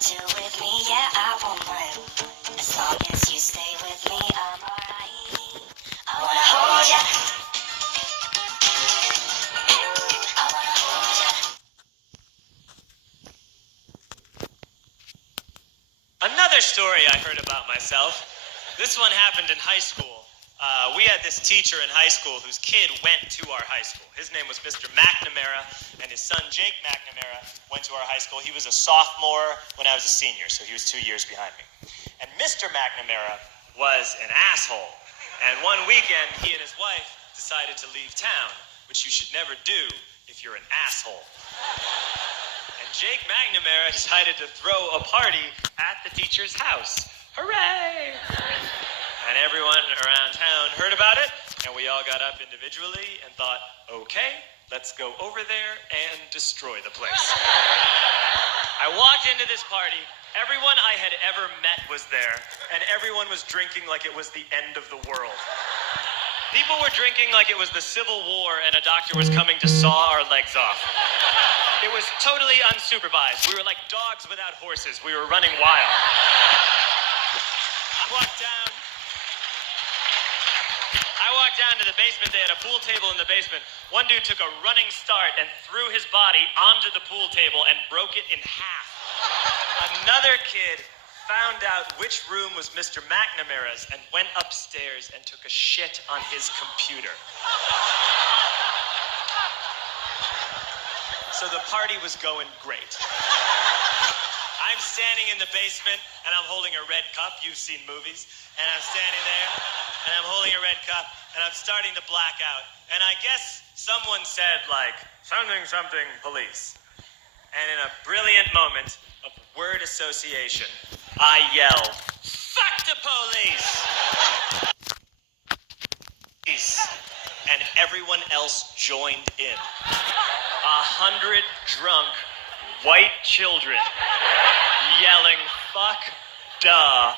do with me, yeah, I won't mind. As long as you stay with me, I'm alright. I wanna hold ya. I wanna hold ya. Another story I heard about myself. This one happened in high school. We had this teacher in high school whose kid went to our high school. His name was Mr. McNamara, and his son Jake McNamara went to our high school. He was a sophomore when I was a senior, so he was 2 years behind me. And Mr. McNamara was an asshole. And one weekend, he and his wife decided to leave town, which you should never do if you're an asshole. And Jake McNamara decided to throw a party at the teacher's house. Hooray! And everyone around town heard about it, and we all got up individually and thought, okay, let's go over there and destroy the place. I walked into this party. Everyone I had ever met was there, and everyone was drinking like it was the end of the world. People were drinking like it was the Civil War and a doctor was coming to saw our legs off. It was totally unsupervised. We were like dogs without horses. We were running wild. I walked down to the basement. They had a pool table in the basement. One dude took a running start and threw his body onto the pool table and broke it in half. Another kid found out which room was Mr. McNamara's and went upstairs and took a shit on his computer. So the party was going great. I'm standing in the basement and I'm holding a red cup. You've seen movies. And I'm standing there and I'm holding a red cup and I'm starting to black out. And I guess someone said like, something police. And in a brilliant moment of word association, I yell, fuck the police! And everyone else joined in. 100 drunk white children yelling, fuck the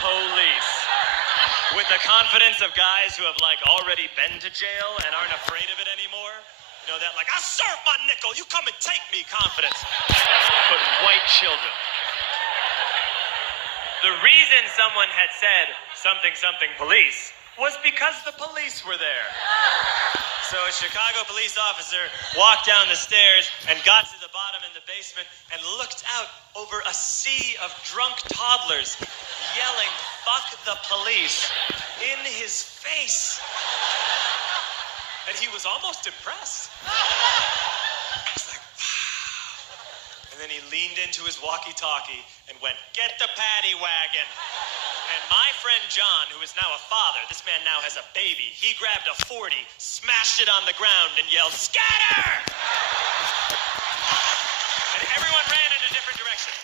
police. With the confidence of guys who have like already been to jail and aren't afraid of it anymore. You know that like, I serve my nickel, you come and take me confidence. But white children. The reason someone had said something police was because the police were there. So a Chicago police officer walked down the stairs and got to the bottom in the basement and looked out over a sea of drunk toddlers yelling, fuck the police, in his face. And he was almost impressed. He was like, wow. And then he leaned into his walkie-talkie and went, get the paddy wagon. And my friend John, who is now a father, this man now has a baby, he grabbed a 40, smashed it on the ground, and yelled, scatter! And everyone ran in a different direction.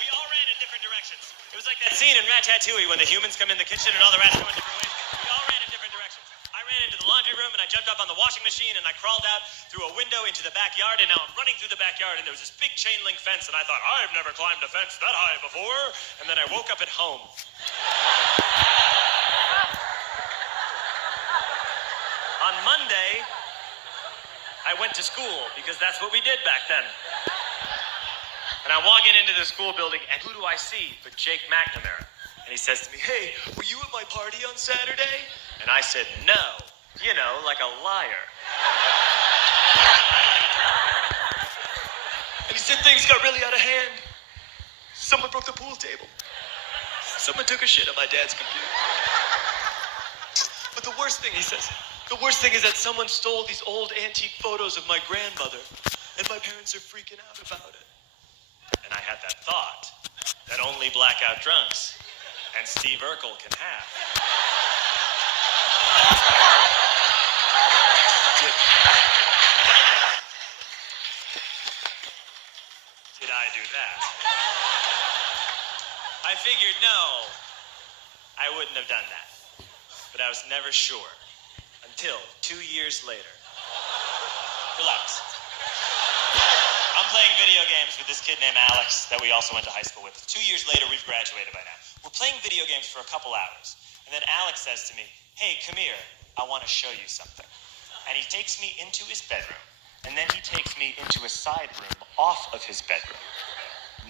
We all ran in different directions. It was like that scene in Ratatouille when the humans come in the kitchen and all the rats go in different ways. We all ran in different directions. I ran into the laundry room and I jumped up on the washing machine and I crawled out through a window into the backyard, and now I'm running through the backyard and there was this big chain link fence and I thought, I've never climbed a fence that high before. And then I woke up at home. On Monday, I went to school because that's what we did back then. And I'm walking into the school building and who do I see but Jake McNamara. And he says to me, hey, were you at my party on Saturday? And I said, no, you know, like a liar. And he said, things got really out of hand. Someone broke the pool table. Someone took a shit on my dad's computer. But the worst thing, he says, the worst thing is that someone stole these old antique photos of my grandmother, and my parents are freaking out about it. And I had that thought that only blackout drunks and Steve Urkel can have. Did I do that? I figured no, I wouldn't have done that. But I was never sure until 2 years later. Relax. I'm playing video games with this kid named Alex that we also went to high school with. 2 years later, we've graduated by now. We're playing video games for a couple hours. And then Alex says to me, hey, come here, I want to show you something. And he takes me into his bedroom. And then he takes me into a side room off of his bedroom.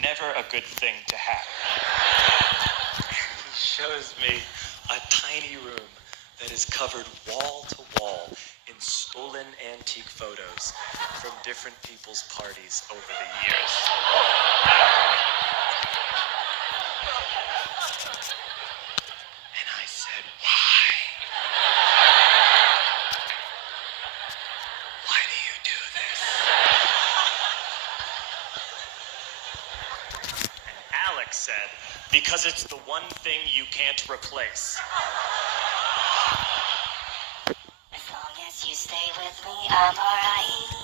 never a good thing to have. He shows me a tiny room that is covered wall to wall in stolen antique photos from different people's parties over the years. And I said, why? Why do you do this? And Alex said, because it's the one thing you can't replace. As long as you stay with me, I'm alright.